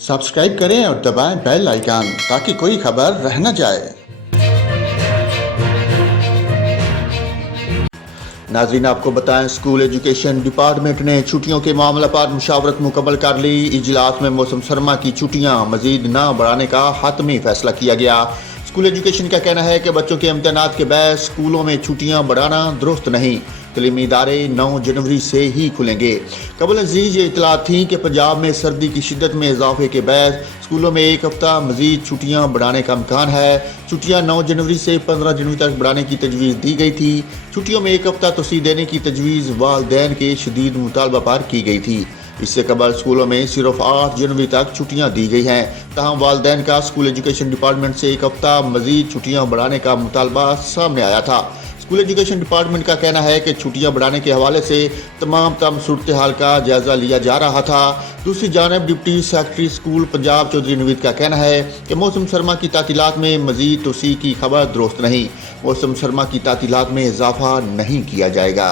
Subscribe करें और दबाएं बेल आइकन ताकि कोई खबर रह न जाए। नाज़रीन, आपको बताएं, स्कूल एजुकेशन डिपार्टमेंट ने छुट्टियों के मामला पर मुशावरत मुकम्मल कर ली। इजलास में मौसम सरमा की छुट्टियां मजीद न बढ़ाने का हतमी फैसला किया गया। स्कूल एजुकेशन का कहना है कि बच्चों के इम्तहानात के बाद स्कूलों में छुट्टियां बढ़ाना दुरुस्त नहीं। तलीमी इदारे 9 जनवरी से ही खुलेंगे। कबल अजीज ये इतलात थी कि पंजाब में सर्दी की शिद्दत में इजाफे के बाद स्कूलों में एक हफ्ता मजीद छुट्टियां बढ़ाने का इम्कान है। छुट्टियां 9 जनवरी से 15 जनवरी तक बढ़ाने की तजवीज़ दी गई थी। छुट्टियों में एक हफ्ता तोसी देने की तजवीज़ वालिदैन के शदीद मुतालबा पर की गई थी। इससे कबल स्कूलों में सिर्फ 8 जनवरी तक छुट्टियां दी गई हैं। तहम वालिदैन का स्कूल एजुकेशन डिपार्टमेंट से एक हफ्ता मजीद छुट्टियां बढ़ाने का मुतालबा सामने आया था। स्कूल एजुकेशन डिपार्टमेंट का कहना है कि छुट्टियां बढ़ाने के हवाले से तमाम सूरत हाल का जायजा लिया जा रहा था। दूसरी जानब deputy secretary school Punjab Chaudhry Naveed का कहना है कि मौसम सरमा की तातीलात में मजीद तोसी की खबर दुरुस्त नहीं। मौसम सरमा की तातीलात में इजाफा नहीं किया जाएगा।